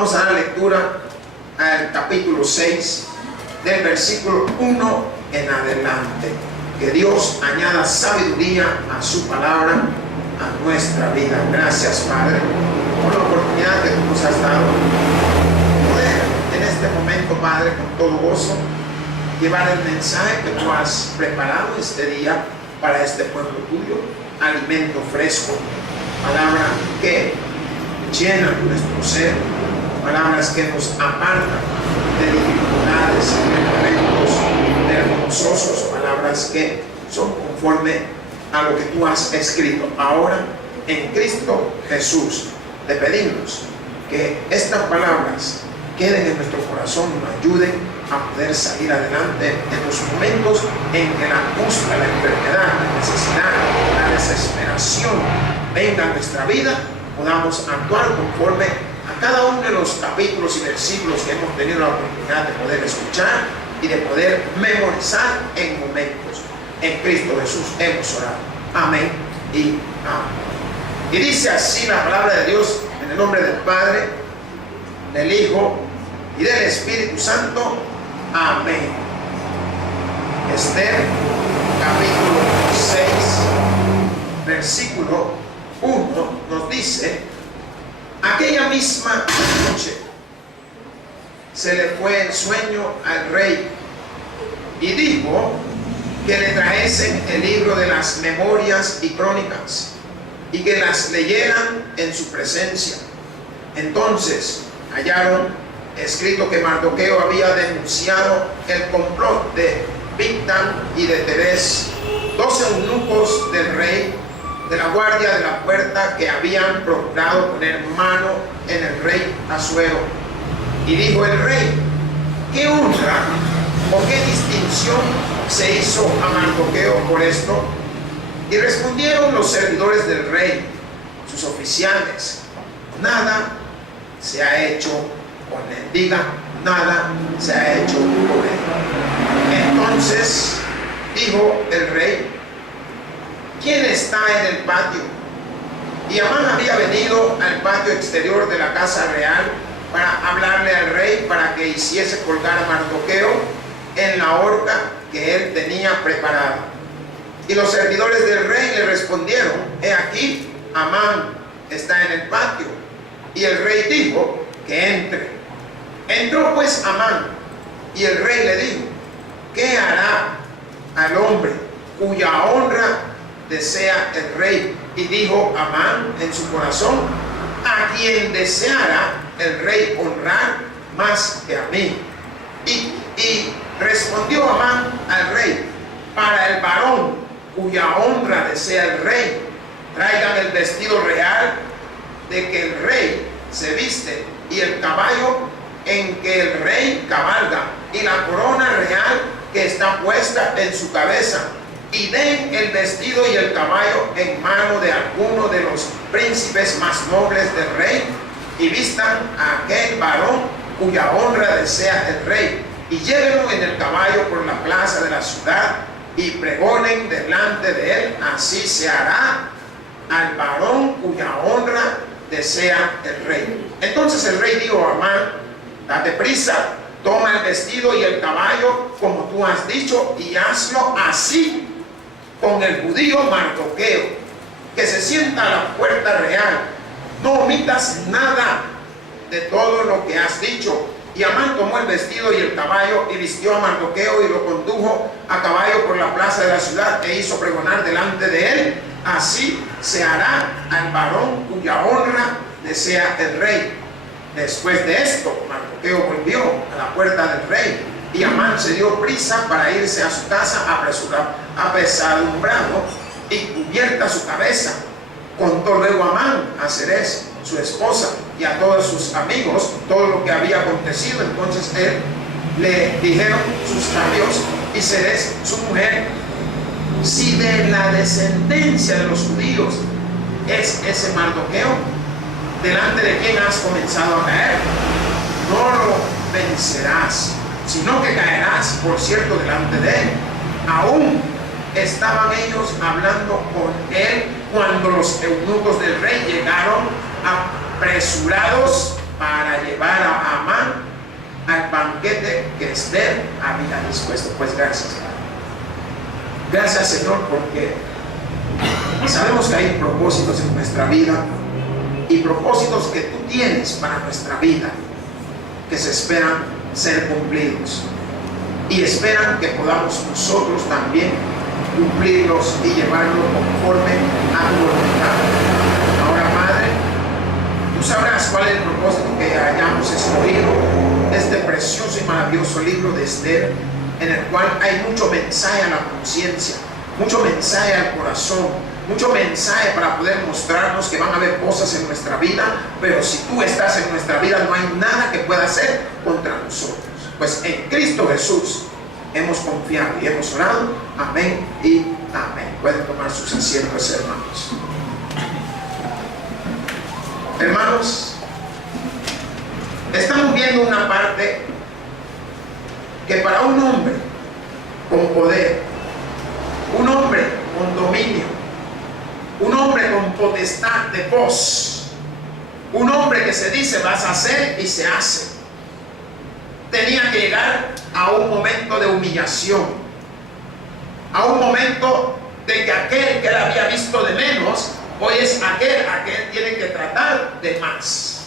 Vamos a dar lectura al capítulo 6, del versículo 1 en adelante. Que Dios añada sabiduría a su palabra, a nuestra vida. Gracias, Padre, por la oportunidad que tú nos has dado. Poder en este momento, Padre, con todo gozo, llevar el mensaje que tú has preparado este día para este pueblo tuyo. Alimento fresco, palabra que llena nuestro ser, palabras que nos apartan de dificultades, de momentos vergonzosos, palabras que son conforme a lo que tú has escrito. Ahora, en Cristo Jesús, te pedimos que estas palabras queden en nuestro corazón y nos ayuden a poder salir adelante en los momentos en que la angustia, la enfermedad, la necesidad, la desesperación venga a nuestra vida, podamos actuar conforme a cada uno de los capítulos y versículos que hemos tenido la oportunidad de poder escuchar y de poder memorizar en momentos. En Cristo Jesús hemos orado. Amén y amén. Y dice así la palabra de Dios, en el nombre del Padre, del Hijo y del Espíritu Santo. Amén. Esther, capítulo 6, versículo 1, nos dice: aquella misma noche se le fue el sueño al rey y dijo que le trajesen el libro de las memorias y crónicas y que las leyeran en su presencia. Entonces hallaron escrito que Mardoqueo había denunciado el complot de Bigtán y de Teres, 12 eunucos del rey, de la guardia de la puerta, que habían procurado poner mano en el rey Asuero. Y dijo el rey: ¿qué honra o qué distinción se hizo a Mardoqueo por esto? Y respondieron los servidores del rey, sus oficiales: nada se ha hecho con él. Diga: nada se ha hecho con él. Entonces dijo el rey: ¿quién está en el patio? Y Amán había venido al patio exterior de la casa real para hablarle al rey para que hiciese colgar a Mardoqueo en la horca que él tenía preparada. Y los servidores del rey le respondieron: he aquí, Amán está en el patio. Y el rey dijo que entre. Entró pues Amán, y el rey le dijo: ¿qué hará al hombre cuya honra desea el rey? Y dijo Amán en su corazón: a quien deseara el rey honrar más que a mí. Y respondió Amán al rey: para el varón cuya honra desea el rey, traigan el vestido real de que el rey se viste, y el caballo en que el rey cabalga, y la corona real que está puesta en su cabeza, y den el vestido y el caballo en mano de alguno de los príncipes más nobles del rey, y vistan a aquel varón cuya honra desea el rey, y llévenlo en el caballo por la plaza de la ciudad, y pregonen delante de él: así se hará al varón cuya honra desea el rey. Entonces el rey dijo a Amán: date prisa, toma el vestido y el caballo como tú has dicho, y hazlo así con el judío Mardoqueo, que se sienta a la puerta real. No omitas nada de todo lo que has dicho. Y Amán tomó el vestido y el caballo y vistió a Mardoqueo y lo condujo a caballo por la plaza de la ciudad e hizo pregonar delante de él: así se hará al varón cuya honra desea el rey. Después de esto, Mardoqueo volvió a la puerta del rey, y Amán se dio prisa para irse a su casa apesadumbrado y cubierta su cabeza. Contó luego Amán a Zeresh, su esposa, y a todos sus amigos todo lo que había acontecido. Entonces él le dijeron sus sabios y Zeresh su mujer: si de la descendencia de los judíos es ese Mardoqueo, delante de quien has comenzado a caer, no lo vencerás, sino que caerás, por cierto, delante de él. Aún estaban ellos hablando con él cuando los eunucos del rey llegaron apresurados para llevar a Amán al banquete que Esther había dispuesto. Pues gracias, Padre. Gracias, Señor, porque sabemos que hay propósitos en nuestra vida y propósitos que tú tienes para nuestra vida que se esperan ser cumplidos y esperan que podamos nosotros también cumplirlos y llevarlos conforme a tu voluntad. Ahora, Padre, tú sabrás cuál es el propósito que hayamos escogido de este precioso y maravilloso libro de Esther, en el cual hay mucho mensaje a la conciencia, mucho mensaje al corazón, mucho mensaje para poder mostrarnos que van a haber cosas en nuestra vida, pero si tú estás en nuestra vida no hay nada que pueda hacer contra nosotros. Pues en Cristo Jesús hemos confiado y hemos orado. Amén y amén. Pueden tomar sus asientos, hermanos. Hermanos, estamos viendo una parte que para un hombre con poder, un hombre con dominio, un hombre con potestad de voz, un hombre que se dice vas a hacer y se hace, tenía que llegar a un momento de humillación, a un momento de que aquel que él había visto de menos, hoy es aquel a que él tiene que tratar de más.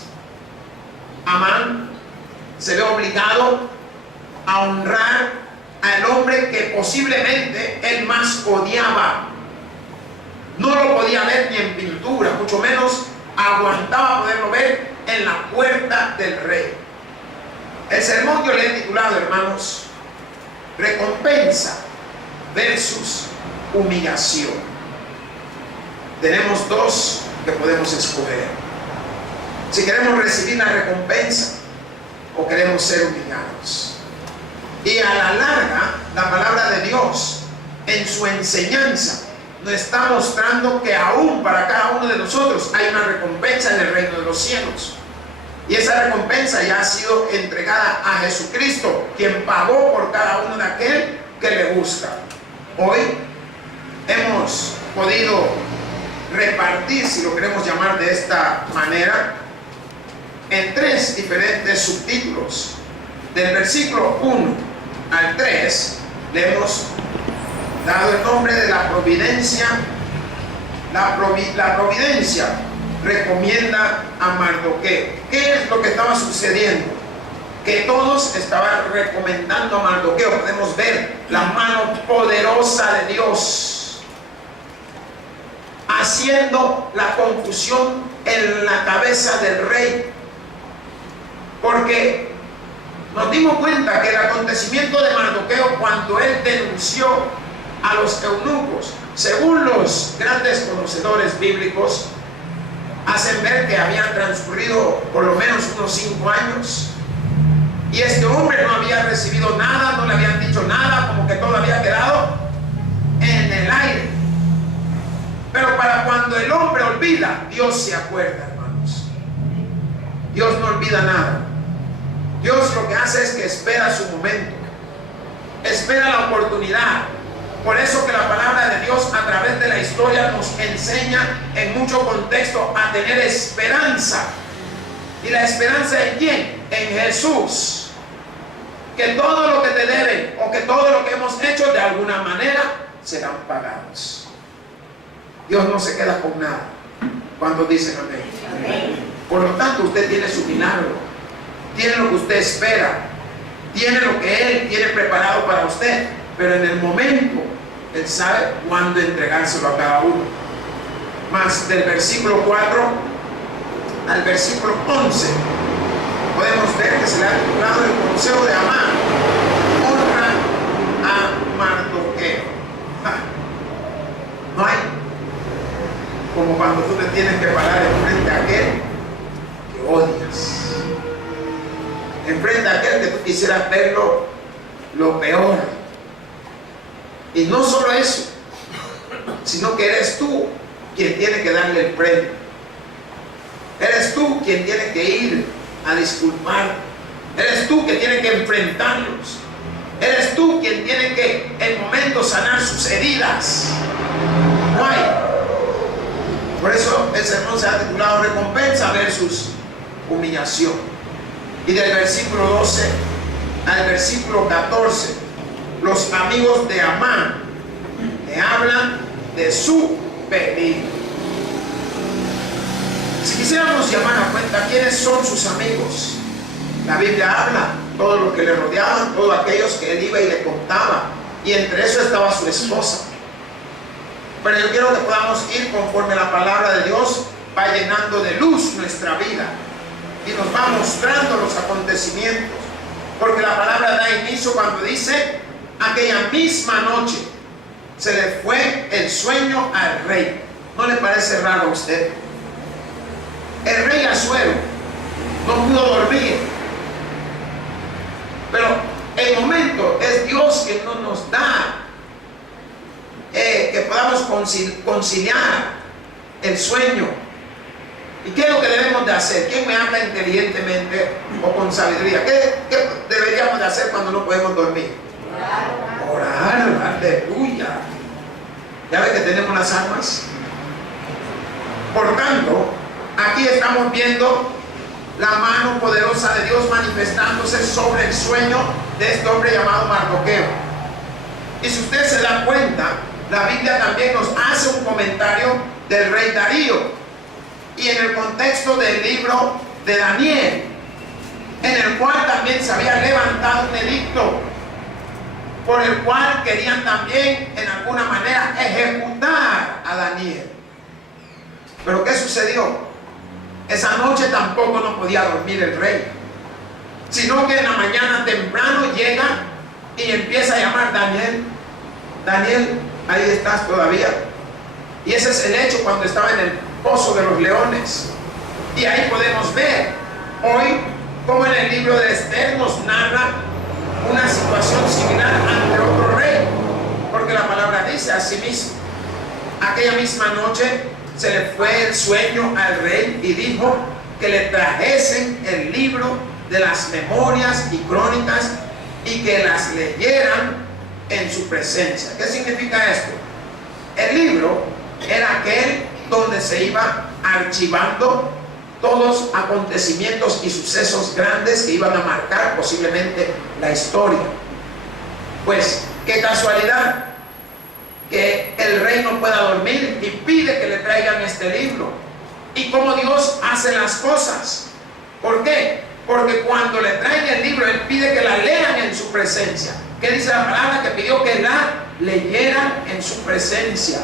Amán se ve obligado a honrar al hombre que posiblemente él más odiaba. No lo podía ver ni en pintura, mucho menos aguantaba poderlo ver en la puerta del rey. El sermón que le he titulado, hermanos, recompensa versus humillación. Tenemos dos que podemos escoger. Si queremos recibir la recompensa o queremos ser humillados. Y a la larga, la palabra de Dios en su enseñanza nos está mostrando que aún para cada uno de nosotros hay una recompensa en el reino de los cielos. Y esa recompensa ya ha sido entregada a Jesucristo, quien pagó por cada uno de aquel que le busca. Hoy hemos podido repartir, si lo queremos llamar de esta manera, en tres diferentes subtítulos. Del versículo 1 al 3 le hemos dado el nombre de la providencia. La providencia recomienda a Mardoqueo. ¿Qué es lo que estaba sucediendo? Que todos estaban recomendando a Mardoqueo. Podemos ver la mano poderosa de Dios haciendo la confusión en la cabeza del rey, porque nos dimos cuenta que el acontecimiento de Mardoqueo, cuando él denunció a los eunucos, según los grandes conocedores bíblicos, hacen ver que habían transcurrido por lo menos unos 5 años y este hombre no había recibido nada, no le habían dicho nada, como que todo había quedado en el aire. Pero para cuando el hombre olvida, Dios se acuerda, hermanos. Dios no olvida nada. Dios lo que hace es que espera su momento, espera la oportunidad. Por eso que la palabra de Dios a través de la historia nos enseña en mucho contexto a tener esperanza. ¿Y la esperanza en quién? En Jesús. Que todo lo que te deben o que todo lo que hemos hecho de alguna manera serán pagados. Dios no se queda con nada. ¿Cuántos dicen amén? Amén. Por lo tanto, usted tiene su milagro, tiene lo que usted espera, tiene lo que Él tiene preparado para usted, pero en el momento Él sabe cuándo entregárselo a cada uno. Más del versículo 4 al versículo 11 podemos ver que se le ha titulado el consejo de Amán: honra a Mardoqueo. No hay como cuando tú te tienes que parar enfrente a aquel que odias, enfrente a aquel que tú quisieras verlo lo peor. Y no solo eso, sino que eres tú quien tiene que darle el premio. Eres tú quien tiene que ir a disculpar. Eres tú que tiene que enfrentarlos. Eres tú quien tiene que en momentos sanar sus heridas. No hay. Por eso el sermón se ha titulado recompensa versus humillación. Y del versículo 12 al versículo 14, los amigos de Amán le hablan de su peligro. Si quisiéramos llamar a cuenta quiénes son sus amigos, la Biblia habla todos los que le rodeaban, todos aquellos que él iba y le contaba, y entre eso estaba su esposa. Pero yo quiero que podamos ir conforme la palabra de Dios va llenando de luz nuestra vida y nos va mostrando los acontecimientos, porque la palabra da inicio cuando dice: aquella misma noche se le fue el sueño al rey. ¿No le parece raro a usted? El rey Asuero no pudo dormir, pero el momento es Dios que no nos da que podamos conciliar el sueño. ¿Y qué es lo que debemos de hacer? ¿Quién me habla inteligentemente o con sabiduría? ¿Qué deberíamos de hacer cuando no podemos dormir? Orar, aleluya. ¿Ya ve que tenemos las armas? Por tanto, aquí estamos viendo la mano poderosa de Dios manifestándose sobre el sueño de este hombre llamado Mardoqueo. Y si usted se da cuenta, la Biblia también nos hace un comentario del rey Darío, y en el contexto del libro de Daniel, en el cual también se había levantado un edicto por el cual querían también en alguna manera ejecutar a Daniel. Pero ¿qué sucedió? Esa noche tampoco no podía dormir el rey, sino que en la mañana temprano llega y empieza a llamar: Daniel, Daniel, ahí estás todavía. Y ese es el hecho cuando estaba en el pozo de los leones. Y ahí podemos ver hoy como en el libro de Esther nos narra una situación similar ante otro rey, porque la palabra dice así mismo: aquella misma noche se le fue el sueño al rey y dijo que le trajesen el libro de las memorias y crónicas y que las leyeran en su presencia. ¿Qué significa esto? El libro era aquel donde se iba archivando todos acontecimientos y sucesos grandes que iban a marcar posiblemente la historia. Pues qué casualidad que el rey no pueda dormir y pide que le traigan este libro. Y cómo Dios hace las cosas. ¿Por qué? Porque cuando le traen el libro, él pide que la lean en su presencia. ¿Qué dice la palabra? Que pidió que la leyeran en su presencia.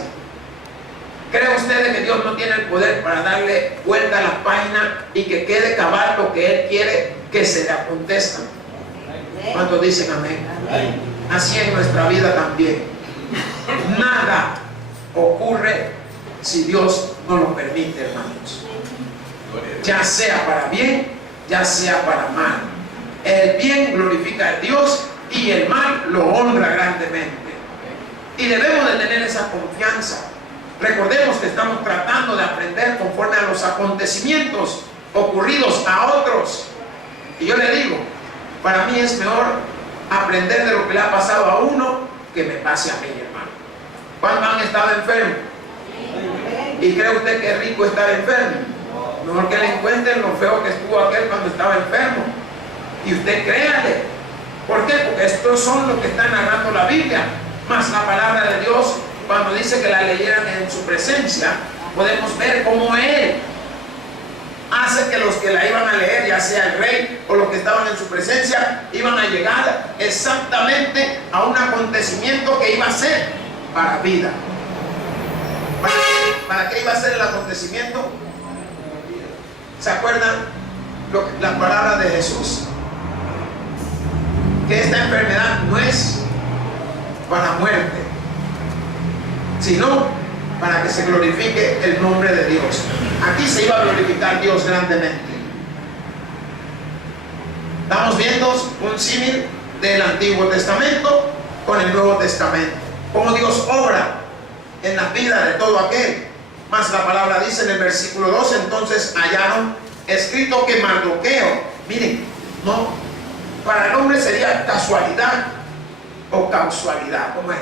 ¿Cree usted que Dios no tiene el poder para darle vuelta a la página y que quede cabal lo que Él quiere que se le acontezca? ¿Cuántos dicen amén? Así en nuestra vida también. Nada ocurre si Dios no lo permite, hermanos. Ya sea para bien, ya sea para mal. El bien glorifica a Dios y el mal lo honra grandemente. Y debemos de tener esa confianza. Recordemos que estamos tratando de aprender conforme a los acontecimientos ocurridos a otros. Y yo le digo, para mí es mejor aprender de lo que le ha pasado a uno que me pase a mí, hermano. ¿Cuántos han estado enfermos? ¿Y cree usted que es rico estar enfermo? Mejor que le encuentren lo feo que estuvo aquel cuando estaba enfermo. Y usted créale. ¿Por qué? Porque estos son los que están narrando la Biblia. Más la palabra de Dios, cuando dice que la leyeran en su presencia, podemos ver cómo Él hace que los que la iban a leer, ya sea el rey o los que estaban en su presencia, iban a llegar exactamente a un acontecimiento que iba a ser para vida. ¿Para qué iba a ser el acontecimiento? ¿Se acuerdan las palabras de Jesús? Que esta enfermedad no es para muerte, sino para que se glorifique el nombre de Dios. Aquí se iba a glorificar Dios grandemente. Estamos viendo un símil del Antiguo Testamento con el Nuevo Testamento. Cómo Dios obra en la vida de todo aquel. Más la palabra dice en el versículo 2, entonces hallaron escrito que Mardoqueo, miren, no, para el hombre sería casualidad o causalidad, ¿cómo es?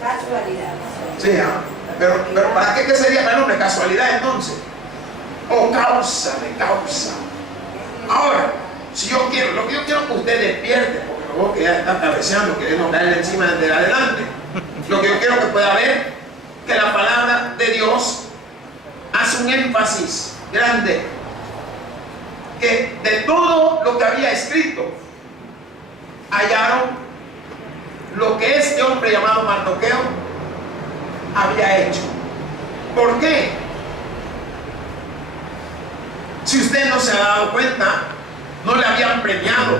Casualidad. Sí, pero ¿para qué sería para el hombre? Casualidad entonces. O causa de causa. Ahora, si yo quiero, lo que yo quiero que usted despierte, porque lo veo que ya está cabeceando, queriendo caerle encima desde adelante. Lo que yo quiero que pueda ver, que la palabra de Dios hace un énfasis grande, que de todo lo que había escrito, hallaron lo que este hombre llamado Mardoqueo había hecho. ¿Por qué? Si usted no se ha dado cuenta, no le habían premiado,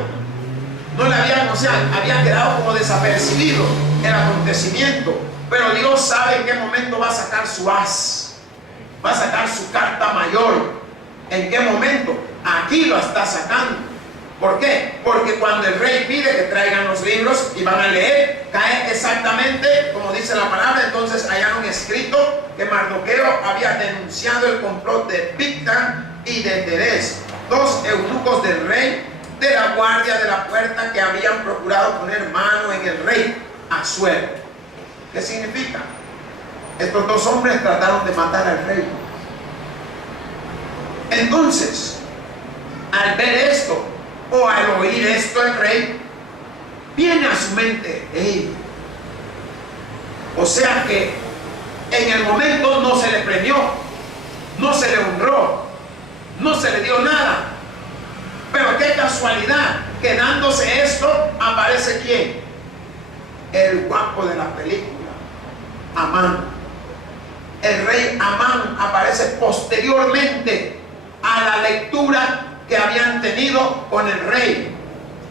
no le habían, o sea, había quedado como desapercibido el acontecimiento. Pero Dios sabe en qué momento va a sacar su as, va a sacar su carta mayor. ¿En qué momento? Aquí lo está sacando. ¿Por qué? Porque cuando el rey pide que traigan los libros y van a leer, cae exactamente como dice la palabra. Entonces hallaron escrito que Mardoqueo había denunciado el complot de Bigthan y de Teres, dos eunucos del rey, de la guardia de la puerta, que habían procurado poner mano en el rey Asuero. ¿Qué significa? Estos dos hombres trataron de matar al rey. Entonces, al ver esto, o al oír esto, el rey viene a su mente, hey, o sea que en el momento no se le premió, no se le honró, no se le dio nada. Pero qué casualidad, que dándose esto, aparece ¿quién? El guapo de la película, Amán. El rey Amán aparece posteriormente a la lectura que habían tenido con el rey,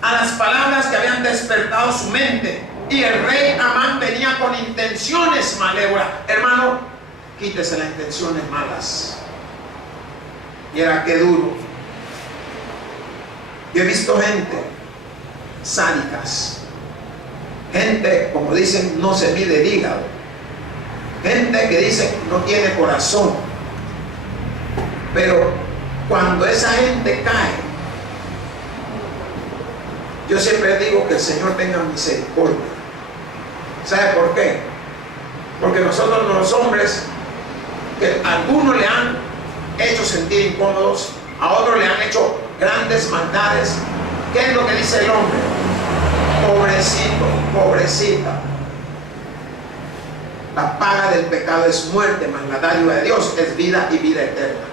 a las palabras que habían despertado su mente. Y el rey Amán venía con intenciones malévolas. Hermano, quítese las intenciones malas. Y era que duro. Yo he visto gente sádicas, gente, como dicen, no se mide el hígado, gente que dice no tiene corazón. Pero cuando esa gente cae, yo siempre digo que el Señor tenga misericordia. ¿Sabe por qué? Porque nosotros los hombres, que a algunos le han hecho sentir incómodos, a otros le han hecho grandes maldades. ¿Qué es lo que dice el hombre? Pobrecito, pobrecita. La paga del pecado es muerte, mas la dádiva de Dios es vida y vida eterna.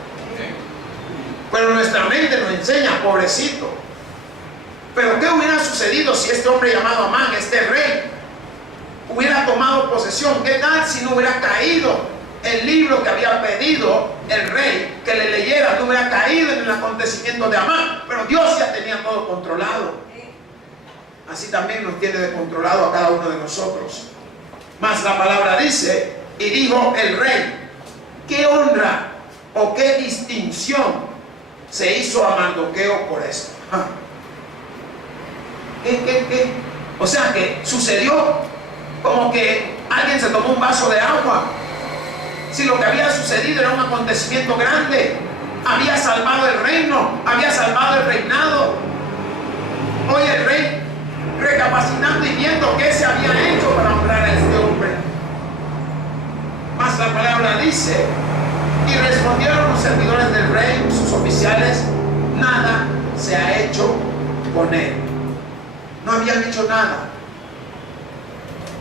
Pero nuestra mente nos enseña, pobrecito. Pero ¿qué hubiera sucedido si este hombre llamado Amán, este rey, hubiera tomado posesión? ¿Qué tal si no hubiera caído el libro que había pedido el rey que le leyera? No hubiera caído en el acontecimiento de Amán. Pero Dios ya tenía todo controlado. Así también nos tiene controlado a cada uno de nosotros. Mas la palabra dice, y dijo el rey, ¿qué honra o qué distinción se hizo a Mardoqueo por esto? ¿Qué? O sea que sucedió como que alguien se tomó un vaso de agua. Si lo que había sucedido era un acontecimiento grande, había salvado el reino, había salvado el reinado. Hoy el rey, recapacitando y viendo qué se había hecho para honrar a este hombre. Mas la palabra dice, y respondieron los servidores del rey, sus oficiales, nada se ha hecho con él. No habían hecho nada.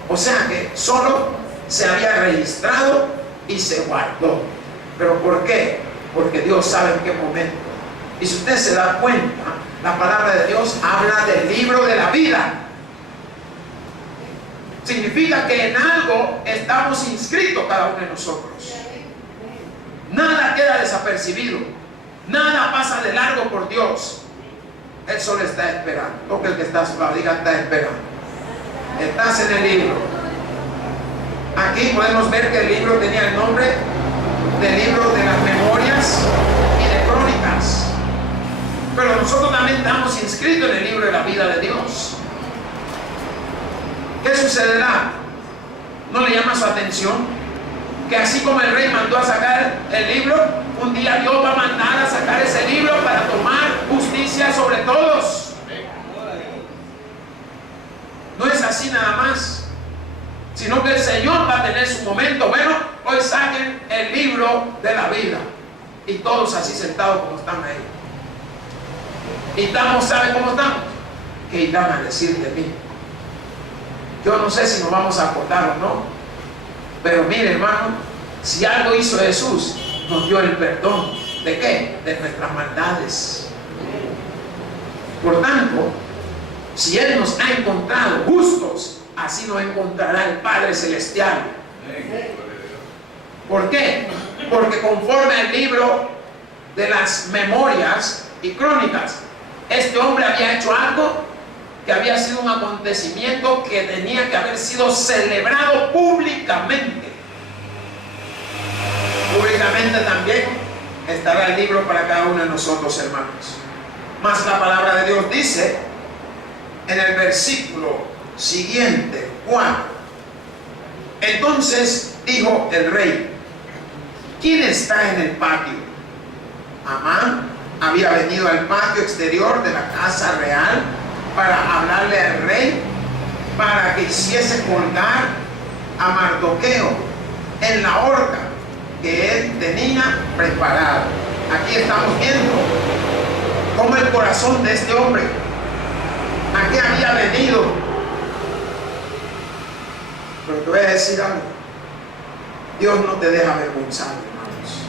O sea que solo se había registrado y se guardó. ¿Pero por qué? Porque Dios sabe en qué momento. Y si usted se da cuenta, la palabra de Dios habla del libro de la vida. Significa que en algo estamos inscritos cada uno de nosotros. Nada queda desapercibido, nada pasa de largo por Dios. Él solo está esperando. Toque el que está a su lado, diga, está esperando. Estás en el libro. Aquí podemos ver que el libro tenía el nombre del libro de las memorias y de crónicas. Pero nosotros también estamos inscritos en el libro de la vida de Dios. ¿Qué sucederá? ¿No le llama su atención que así como el rey mandó a sacar el libro, un día Dios va a mandar a sacar ese libro para tomar justicia sobre todos? No es así nada más, sino que el Señor va a tener su momento. Bueno, hoy saquen el libro de la vida, y todos así sentados como están ahí. Y estamos, ¿sabe cómo estamos? ¿Qué irán a decir de mí? Yo no sé si nos vamos a acordar o no, pero mire, hermano, si algo hizo Jesús, nos dio el perdón. ¿De qué? De nuestras maldades. Por tanto, si Él nos ha encontrado justos, así nos encontrará el Padre Celestial. ¿Por qué? Porque conforme al libro de las memorias y crónicas, este hombre había hecho algo que había sido un acontecimiento que tenía que haber sido celebrado públicamente. Públicamente también estará el libro para cada uno de nosotros, hermanos. Mas la palabra de Dios dice en el versículo siguiente, 4: entonces dijo el rey: ¿quién está en el patio? Amán había venido al patio exterior de la casa real para hablarle al rey, para que hiciese colgar a Mardoqueo en la horca que él tenía preparado. Aquí estamos viendo cómo el corazón de este hombre, ¿a qué había venido? Pero te voy a decir algo: Dios no te deja avergonzado, hermanos.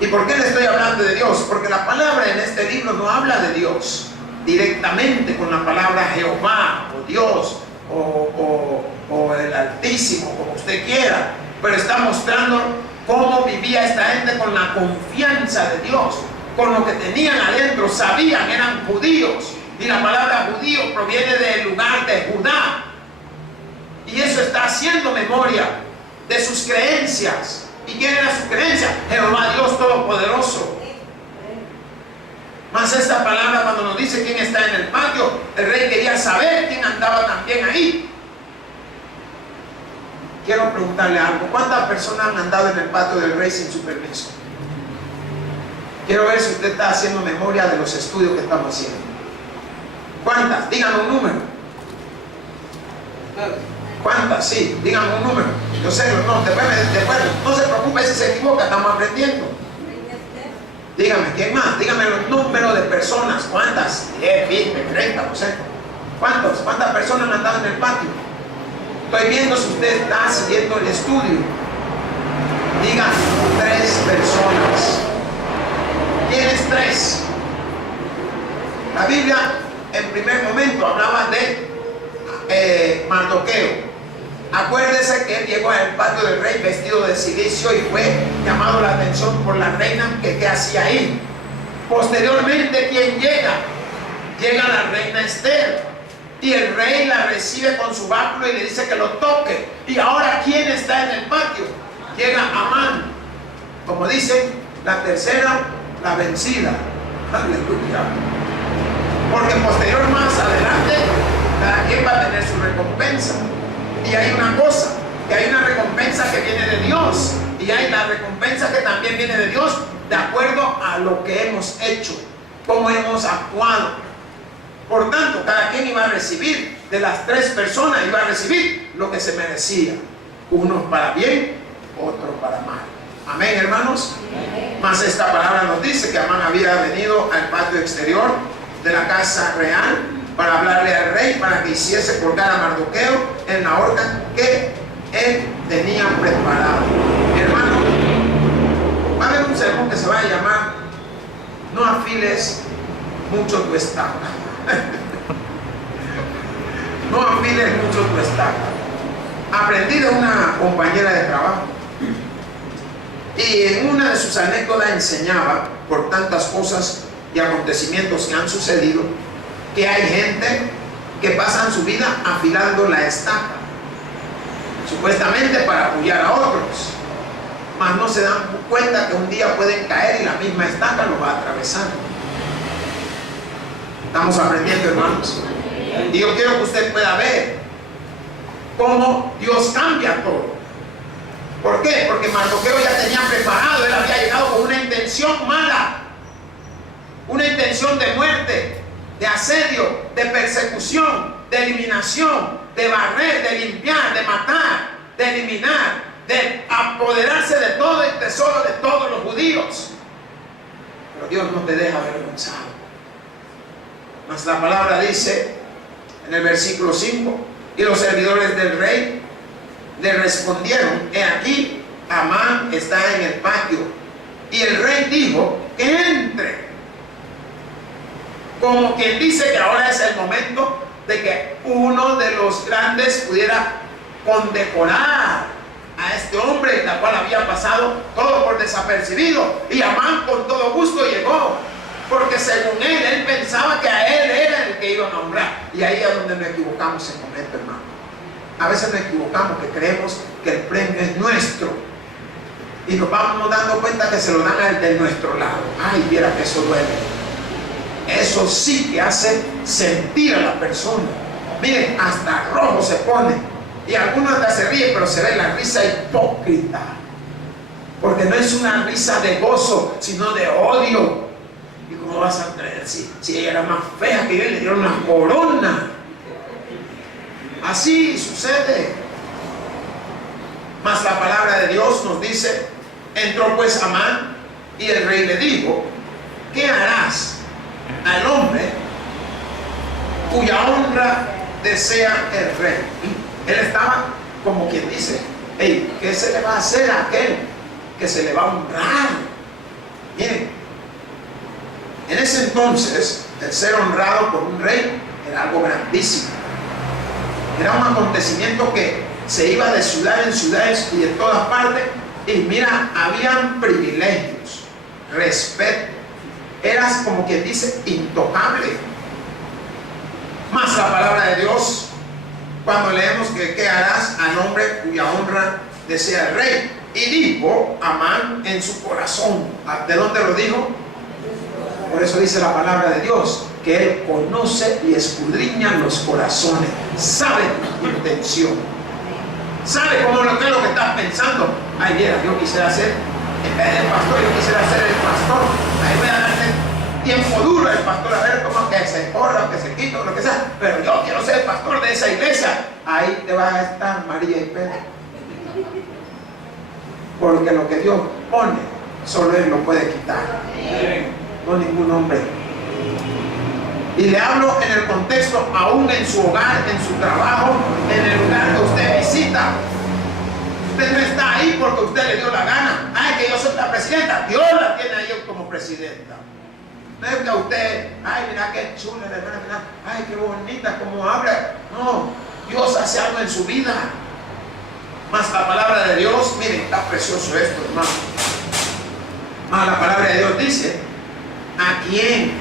¿Y por qué le estoy hablando de Dios? Porque la palabra en este libro no habla de Dios directamente con la palabra Jehová o Dios o el Altísimo, como usted quiera, pero está mostrando cómo vivía esta gente con la confianza de Dios, con lo que tenían adentro. Sabían, eran judíos, y la palabra judío proviene del lugar de Judá, y eso está haciendo memoria de sus creencias. ¿Y quién era su creencia? Jehová Dios Todopoderoso. Mas esta palabra, cuando nos dice quién está en el patio, el rey quería saber quién andaba también ahí. Quiero preguntarle algo: ¿cuántas personas han andado en el patio del rey sin su permiso? Quiero ver si usted está haciendo memoria de los estudios que estamos haciendo. ¿Cuántas? Díganme un número. ¿Cuántas? Sí, díganme un número. Yo sé, no, después no se preocupe si se equivoca, estamos aprendiendo. Dígame, ¿quién más? Dígame los números de personas. ¿Cuántas? 10, 20, 30, no sé. ¿Cuántas personas han andado en el patio? Estoy viendo si usted está siguiendo el estudio. Digan: 3 personas. ¿Quiénes 3? La Biblia en primer momento hablaba de Mardoqueo. Acuérdese que él llegó al patio del rey vestido de cilicio y fue llamado la atención por la reina que qué hacía ahí. Posteriormente, ¿quién llega? Llega la reina Esther, y el rey la recibe con su báculo y le dice que lo toque. Y ahora, ¿quién está en el patio? Llega Amán, como dicen, la tercera, la vencida. Aleluya. Porque posterior, más adelante, cada quien va a tener su recompensa. Y hay una cosa, que hay una recompensa que viene de Dios, y hay la recompensa que también viene de Dios de acuerdo a lo que hemos hecho, cómo hemos actuado. Por tanto, cada quien iba a recibir, de las 3 personas iba a recibir lo que se merecía, unos para bien, otros para mal. Amén, hermanos. Mas esta palabra nos dice que Amán había venido al patio exterior de la casa real para hablarle al rey, para que hiciese colgar a Mardoqueo en la horca que él tenía preparado. Mi hermano, va a haber un sermón que se va a llamar: no afiles mucho tu estaca. No afiles mucho tu estaca. Aprendí de una compañera de trabajo, y en una de sus anécdotas enseñaba, por tantas cosas y acontecimientos que han sucedido, que hay gente que pasan su vida afilando la estaca, supuestamente para apoyar a otros, mas no se dan cuenta que un día pueden caer y la misma estaca los va a atravesar. Estamos aprendiendo, hermanos. Y yo quiero que usted pueda ver cómo Dios cambia todo. ¿Por qué? Porque Mardoqueo ya tenía preparado, él había llegado con una intención mala, una intención de muerte, de asedio, de persecución, de eliminación, de barrer, de limpiar, de matar, de eliminar, de apoderarse de todo el tesoro de todos los judíos. Pero Dios no te deja avergonzado. Mas la palabra dice en el versículo 5: y los servidores del rey le respondieron: he aquí, Amán está en el patio. Y el rey dijo: que entre. Como quien dice que ahora es el momento de que uno de los grandes pudiera condecorar a este hombre, la cual había pasado todo por desapercibido. Y Amán con todo gusto llegó, porque según él pensaba que a él era el que iban a honrar. Y ahí es donde nos equivocamos en momento, hermano. A veces nos equivocamos, que creemos que el premio es nuestro, y nos vamos dando cuenta que se lo dan al de nuestro lado. Ay, viera que eso duele. Eso sí que hace sentir a la persona. Miren, hasta rojo se pone. Y algunos hasta se ríen, pero se ve la risa hipócrita. Porque no es una risa de gozo, sino de odio. ¿Y cómo vas a creer si ella era más fea que yo y le dieron una corona? Así sucede. Mas la palabra de Dios nos dice: entró pues Amán, y el rey le dijo: ¿qué harás al hombre cuya honra desea el rey? Él estaba como quien dice: hey, ¿qué se le va a hacer a aquel que se le va a honrar? Miren, en ese entonces el ser honrado por un rey era algo grandísimo. Era un acontecimiento que se iba de ciudad en ciudades y de todas partes. Y mira, habían privilegios, respeto. Eras como quien dice intocable. Mas la palabra de Dios, cuando leemos que ¿qué harás al hombre cuya honra desea el rey? Y dijo Amán en su corazón. ¿De dónde lo dijo? Por eso dice la palabra de Dios, que él conoce y escudriña los corazones, sabe tu intención, sabe cómo lo que es lo que estás pensando. Ay, mira, yo quisiera ser, en vez del pastor, yo quisiera ser el pastor. Ahí voy a darle tiempo duro al pastor, a ver cómo que se corra, que se quita, lo que sea. Pero yo quiero ser el pastor de esa iglesia. Ahí te va a estar María y Pedro. Porque lo que Dios pone, solo Él lo puede quitar. No ningún hombre. Y le hablo en el contexto, aún en su hogar, en su trabajo, en el lugar que usted visita. Usted no está ahí porque usted le dio la gana. Ay, que yo soy la presidenta. Dios la tiene ahí como presidenta. No es que usted, ay, mira qué chula, mira, ay, qué bonita, cómo habla. No, Dios hace algo en su vida. Más la palabra de Dios, miren, está precioso esto, hermano. Más la palabra de Dios dice: ¿a quién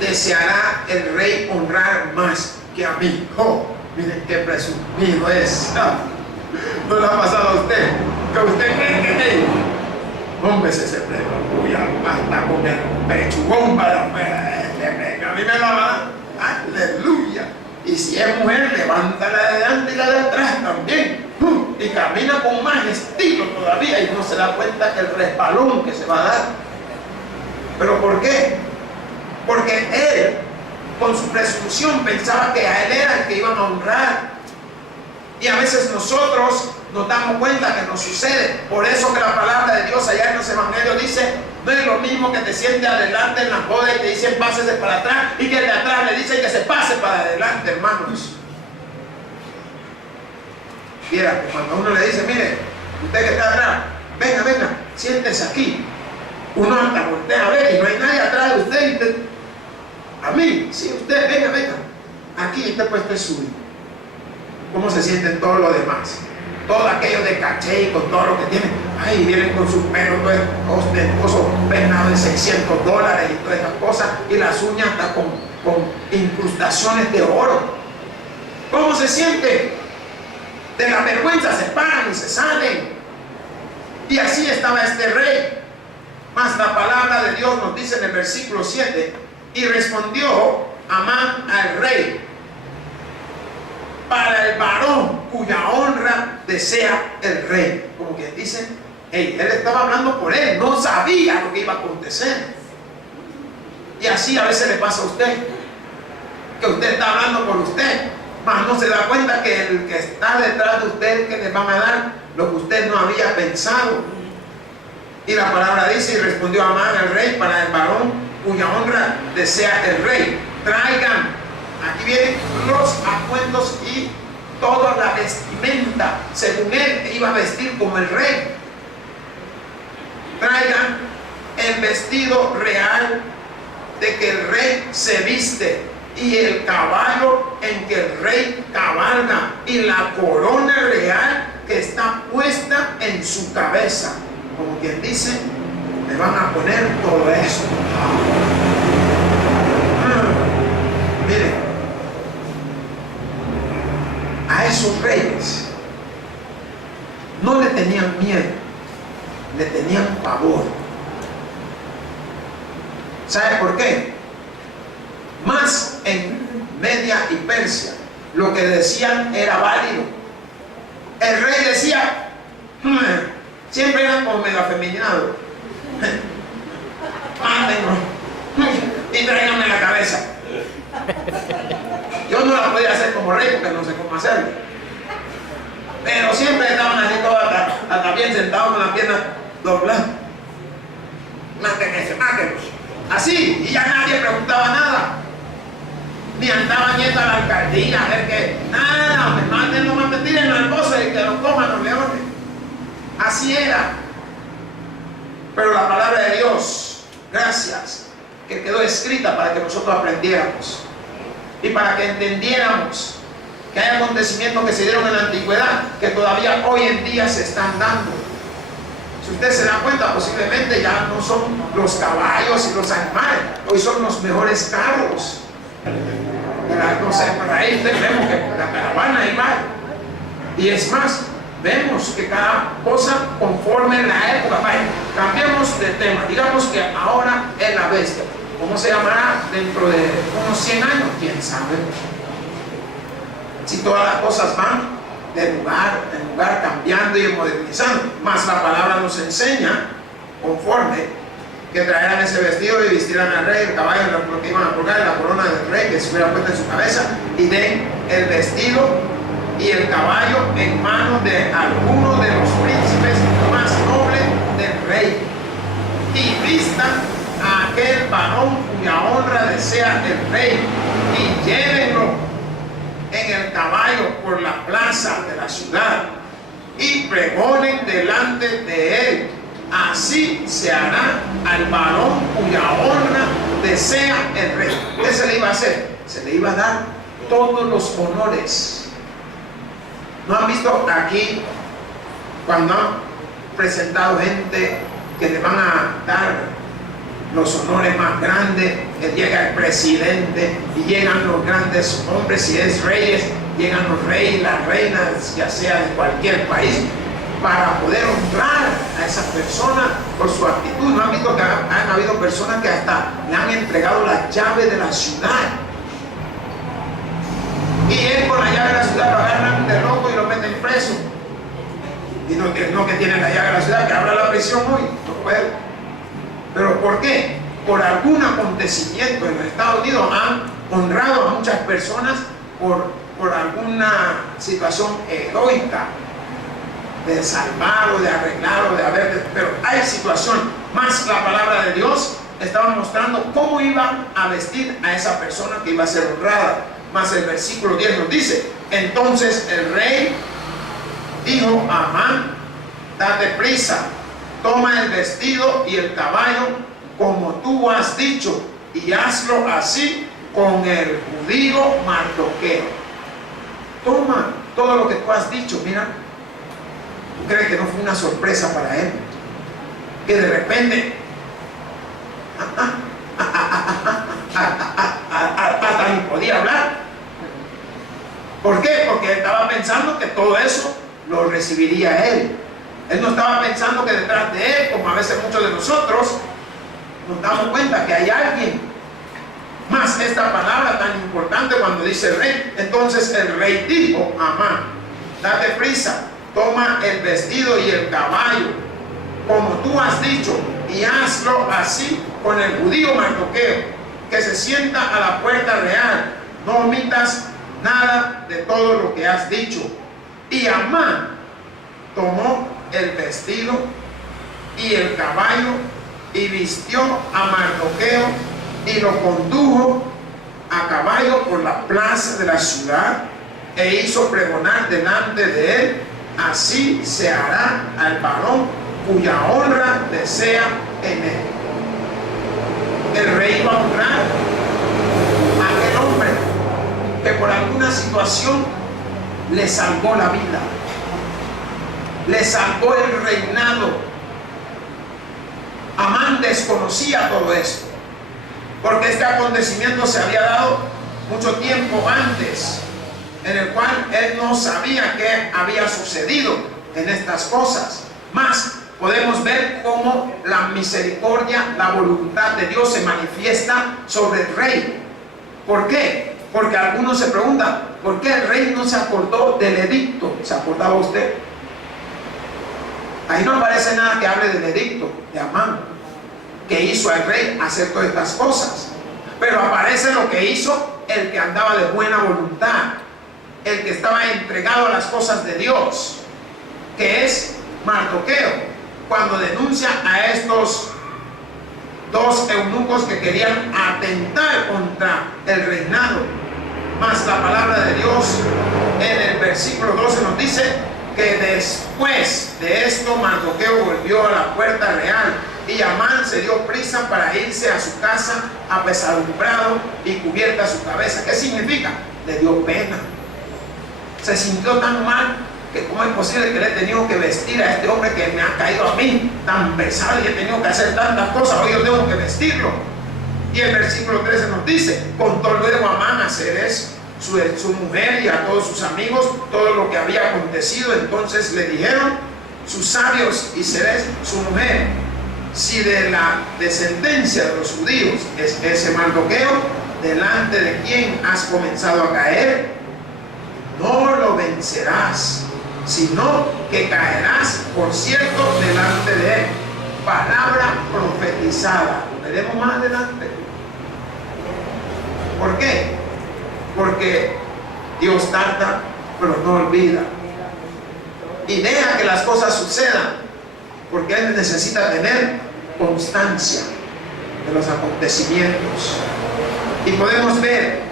deseará el rey honrar más que a mí? Oh, miren qué presumido es. ¿No le ha pasado a usted? Que usted cree que hombre se preocupa hasta con el pechugón para afuera. A mí me la va. Aleluya. Y si es mujer, levanta la de adelante y la de atrás también. Y camina con más estilo todavía y no se da cuenta que el resbalón que se va a dar. ¿Pero por qué? Porque él, con su presunción, pensaba que a él era el que iban a honrar. Y a veces nosotros nos damos cuenta que nos sucede. Por eso que la palabra de Dios allá en los evangelios dice: no es lo mismo que te siente adelante en la boda y te dicen pásese para atrás, y que el de atrás le dicen que se pase para adelante, hermanos. Mira, cuando uno le dice: mire, usted que está atrás, venga, venga, siéntese aquí. Uno hasta voltea a ver y no hay nadie atrás de usted. Usted, a mí, sí, usted, venga, venga. Aquí usted puede subir. ¿Cómo se sienten todos los demás? Todo aquello de caché y con todo lo que tienen. Ay, vienen con sus pelos todo ostentoso, peinado de $600 y todas esas cosas. Y las uñas hasta con incrustaciones de oro. ¿Cómo se siente? De la vergüenza se paran y se salen. Y así estaba este rey. Mas la palabra de Dios nos dice en el versículo 7: y respondió Amán al rey: para el varón cuya honra desea el rey. Como quien dice, hey, él estaba hablando por él, no sabía lo que iba a acontecer. Y así a veces le pasa a usted, que usted está hablando por usted, mas no se da cuenta que el que está detrás de usted, que le van a dar lo que usted no había pensado. Y la palabra dice: y respondió Amán al rey para el varón cuya honra desea el rey. traigan, aquí vienen los atuendos y toda la vestimenta, según él iba a vestir como el rey. Traigan el vestido real de que el rey se viste, y el caballo en que el rey cabalga, y la corona real que está puesta en su cabeza. Como quien dice, le van a poner todo eso. Miren, a esos reyes no le tenían miedo, le tenían pavor. ¿Sabe por qué? Más en Media y Persia, lo que decían era válido. El rey decía, siempre eran como medio afeminados. Mándenlo y tráiganme la cabeza. Yo no la podía hacer como rey porque no sé cómo hacerlo. Pero siempre estaban así todos hasta bien sentados con las piernas dobladas. Mátenlos. Así, y ya nadie preguntaba nada. Ni andaban yendo a la alcaldía a ver qué. Nada, me manden nomás, tiren al pozo y que lo coman los leones. Así era. Pero la palabra de Dios, gracias, que quedó escrita para que nosotros aprendiéramos y para que entendiéramos que hay acontecimientos que se dieron en la antigüedad que todavía hoy en día se están dando. Si usted se da cuenta, posiblemente ya no son los caballos y los animales, hoy son los mejores carros. No sé, para ahí vemos que la caravana igual. Y es más, vemos que cada cosa conforme la época. Vaya, cambiemos de tema. Digamos que ahora es la bestia. ¿Cómo se llamará dentro de unos 100 años? ¿Quién sabe? Si todas las cosas van de lugar en lugar, cambiando y modernizando. Más la palabra nos enseña, conforme, que traerán ese vestido y vistirán al rey, el caballo, lo que iban a colgar, la corona del rey que se hubiera puesto en su cabeza, y den el vestido y el caballo en manos de alguno de los príncipes más nobles del rey, y vistan a aquel varón cuya honra desea el rey, y llévenlo en el caballo por la plaza de la ciudad, y pregonen delante de él. Así se hará al varón cuya honra desea el rey. ¿Qué se le iba a hacer? Se le iba a dar todos los honores. ¿No han visto aquí cuando han presentado gente que le van a dar los honores más grandes? Que llega el presidente y llegan los grandes hombres, si es reyes, llegan los reyes, las reinas, ya sea de cualquier país, para poder honrar a esa persona por su actitud. ¿No han visto que han habido personas que hasta le han entregado la llave de la ciudad? Y él con la llave de la ciudad lo agarran de loco y lo meten preso. Y no que tienen la llave de la ciudad, que abra la prisión hoy. No puede. ¿Pero por qué? Por algún acontecimiento en los Estados Unidos han honrado a muchas personas por alguna situación heroica, de salvar o de arreglar o de haber, pero hay situación. Más la palabra de Dios estaba mostrando cómo iba a vestir a esa persona que iba a ser honrada. Más el versículo 10 nos dice: entonces el rey dijo a Amán, date prisa, toma el vestido y el caballo como tú has dicho, y hazlo así con el judío Mardoqueo. Toma todo lo que tú has dicho. Mira, ¿tú crees que no fue una sorpresa para él? Que de repente hasta ni podía hablar. ¿Por qué? Porque estaba pensando que todo eso lo recibiría él. Él no estaba pensando que detrás de él, como a veces muchos de nosotros, nos damos cuenta que hay alguien. Más esta palabra tan importante cuando dice rey. Entonces el rey dijo a Amán, date prisa, toma el vestido y el caballo, como tú has dicho, y hazlo así con el judío Mardoqueo, que se sienta a la puerta real. No omitas nada de todo lo que has dicho. Y Amán tomó el vestido y el caballo y vistió a Mardoqueo y lo condujo a caballo por la plaza de la ciudad e hizo pregonar delante de él: así se hará al varón cuya honra desea en él. El rey iba a honrar a aquel hombre que por alguna situación le salvó la vida, le salvó el reinado. Amán desconocía todo esto, porque este acontecimiento se había dado mucho tiempo antes, en el cual él no sabía qué había sucedido en estas cosas. Mas podemos ver cómo la misericordia, la voluntad de Dios se manifiesta sobre el rey. ¿Por qué? Porque algunos se preguntan: ¿por qué el rey no se acordó del edicto? ¿Se acordaba usted? Ahí no aparece nada que hable del edicto de Amán, que hizo al rey hacer todas estas cosas. Pero aparece lo que hizo el que andaba de buena voluntad, el que estaba entregado a las cosas de Dios, que es Mardoqueo, cuando denuncia a estos dos eunucos que querían atentar contra el reinado. Mas la palabra de Dios en el versículo 12 nos dice que después de esto Mardoqueo volvió a la puerta real, y Amán se dio prisa para irse a su casa apesadumbrado y cubierta su cabeza. ¿Qué significa? Le dio pena. Se sintió tan mal que cómo es posible que le he tenido que vestir a este hombre que me ha caído a mí tan pesado y he tenido que hacer tantas cosas, hoy yo tengo que vestirlo. Y el versículo 13 nos dice: contó luego Amán hacer eso, su mujer y a todos sus amigos todo lo que había acontecido. Entonces le dijeron sus sabios y Zeres su mujer: si de la descendencia de los judíos es ese Mardoqueo, delante de quien has comenzado a caer, no lo vencerás, sino que caerás, por cierto, delante de él. Palabra profetizada. Veremos más adelante. ¿Por qué? Porque Dios tarda, pero no olvida. Y deja que las cosas sucedan, porque Él necesita tener constancia de los acontecimientos. Y podemos ver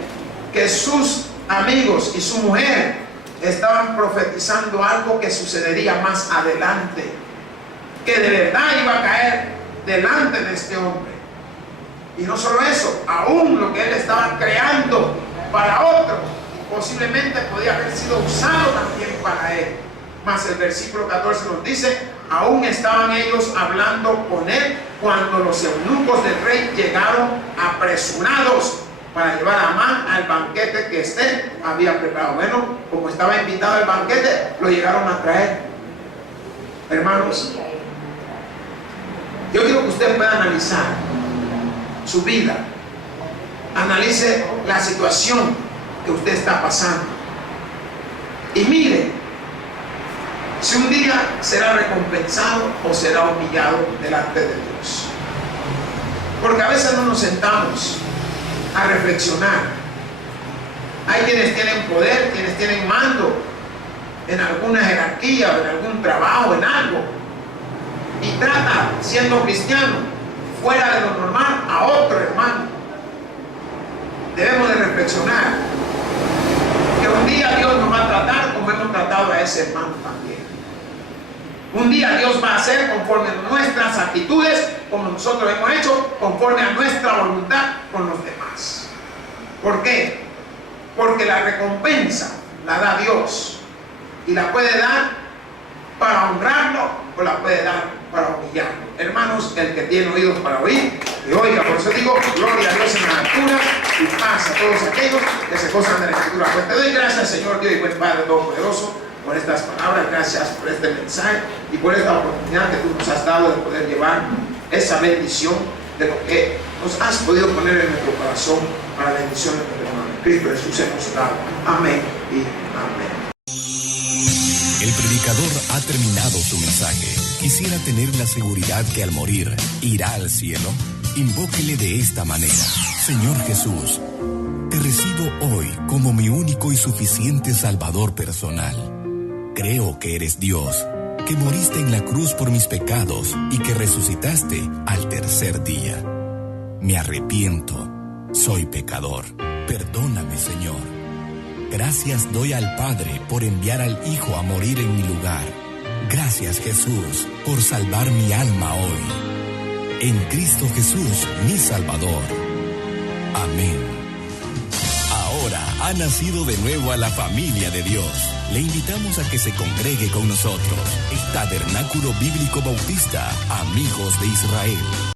que sus amigos y su mujer estaban profetizando algo que sucedería más adelante, que de verdad iba a caer delante de este hombre. Y no solo eso, aún lo que él estaba creando para otro posiblemente podía haber sido usado también para él. Mas el versículo 14 nos dice: aún estaban ellos hablando con él cuando los eunucos del rey llegaron apresurados para llevar a Amán al banquete que éste había preparado. Bueno, como estaba invitado al banquete, lo llegaron a traer. Hermanos, yo quiero que usted pueda analizar su vida, analice la situación que usted está pasando y mire si un día será recompensado o será humillado delante de Dios. Porque a veces no nos sentamos a reflexionar. Hay quienes tienen poder, quienes tienen mando en alguna jerarquía o en algún trabajo, en algo, y trata, siendo cristiano, fuera de lo normal a otro hermano. Debemos de reflexionar que un día Dios nos va a tratar como hemos tratado a ese hermano también. Un día Dios va a hacer conforme a nuestras actitudes, como nosotros hemos hecho, conforme a nuestra voluntad con los demás. ¿Por qué? Porque la recompensa la da Dios, y la puede dar para honrarlo o la puede dar para humillarlo. Hermanos, el que tiene oídos para oír, que oiga. Por eso digo: gloria a Dios en la altura y paz a todos aquellos que se gozan de la Escritura. Pues te doy gracias, Señor Dios y buen Padre Todopoderoso, por estas palabras. Gracias por este mensaje y por esta oportunidad que tú nos has dado de poder llevar esa bendición de lo que nos has podido poner en nuestro corazón para la bendición de nuestro hermano Cristo Jesús hemos dado. Amén y amén. El predicador ha terminado su mensaje. Quisiera tener la seguridad que al morir irá al cielo. Invóquele de esta manera: Señor Jesús, te recibo hoy como mi único y suficiente Salvador personal. Creo que eres Dios, que moriste en la cruz por mis pecados y que resucitaste al tercer día. Me arrepiento, soy pecador. Perdóname, Señor. Gracias doy al Padre por enviar al Hijo a morir en mi lugar. Gracias, Jesús, por salvar mi alma hoy. En Cristo Jesús, mi Salvador. Amén. Ahora ha nacido de nuevo a la familia de Dios. Le invitamos a que se congregue con nosotros. El Tabernáculo Bíblico Bautista, Amigos de Israel.